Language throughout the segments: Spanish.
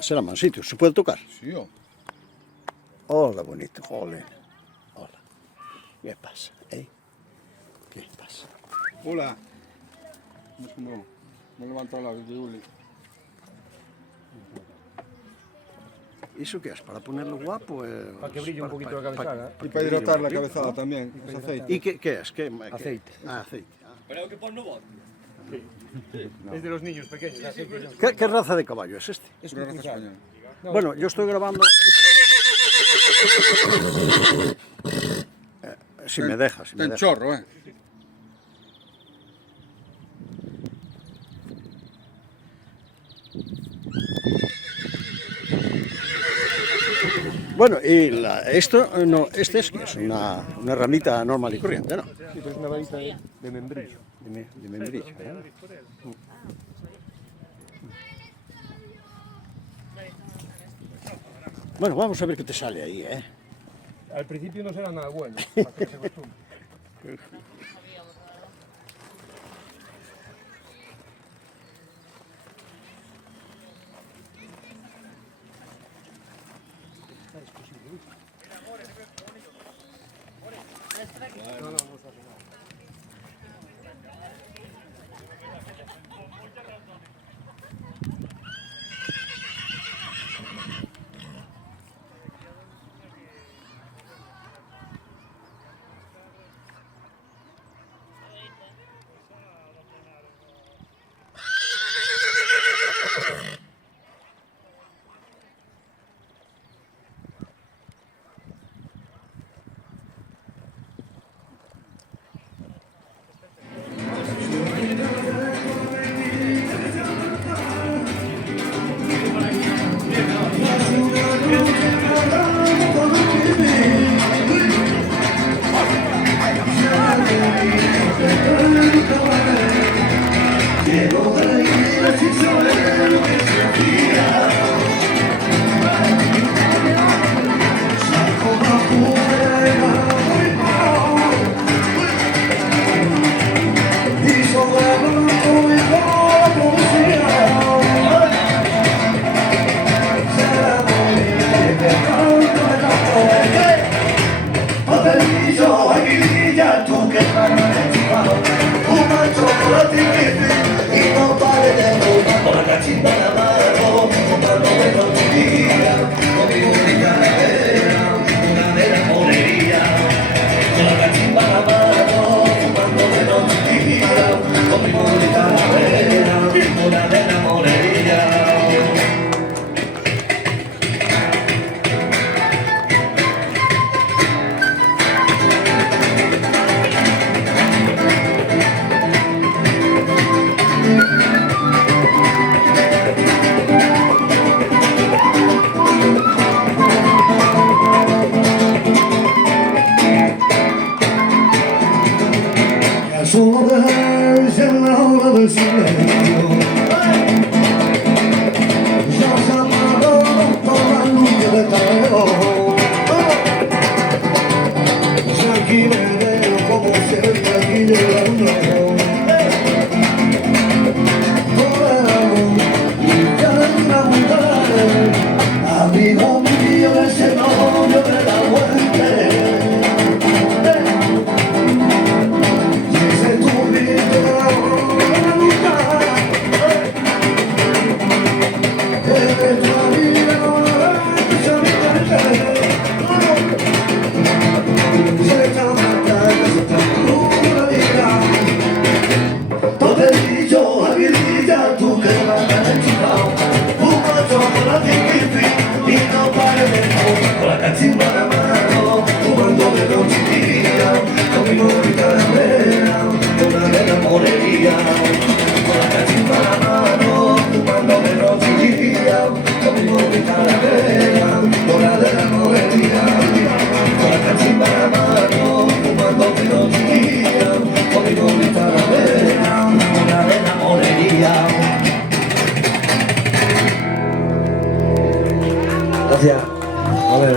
Será más sitio, ¿se puede tocar? Sí, oh. Hola, bonito, hola. Hola. ¿Qué pasa? ¿Qué pasa? Hola. No, no levanto la vez de Uli. ¿Eso qué es? ¿Para ponerlo guapo? Para que brille un poquito la cabezada. Y para hidratar la cabezada también, es aceite. ¿Y qué es? Aceite. Ah, aceite. Pero que pon no bote. Es de los niños pequeños. ¿Qué raza de caballo es este? Es Una raza cruzado. española. Bueno, yo estoy grabando... si me dejas, si me Ten dejas. chorro, Bueno, y esto, no, este es que es una ramita normal y corriente, ¿no? Sí, pero es una varita de membrillo. De membrillo, ¿eh? Bueno, vamos a ver qué te sale ahí, ¿eh? Al principio no será nada bueno, para que se acostumbre. Amigo mío, ese novio de la muerte. Ese tu vida, la mitad. Eres tu amiga, esa mitad. Se está matando, se está pura vida. Todo el dicho, aguililla, tú que vas a chupar. Un macho con la y no pares de no, con la cachimba en la mano, fumando de noche y día, con mi bonita calavera, una de la morería. Con la cachimba en la mano, fumando de noche y día, con mi bonita calavera, una de la morería. Con la cachimba en la mano, fumando de noche y día, con mi bonita calavera, una de la morería. Gracias. A ver.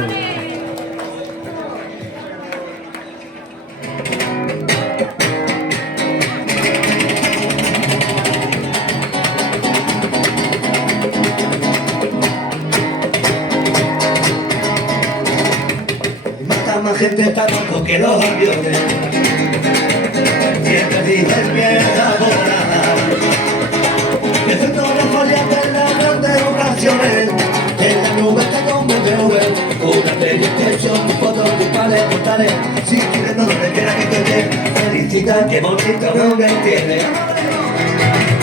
Mata más gente tabaco que los aviones. Siempre dicen mierda volada. Eso no le falla en las grandes ocasiones. chiquitita, qué bonito nombre tiene.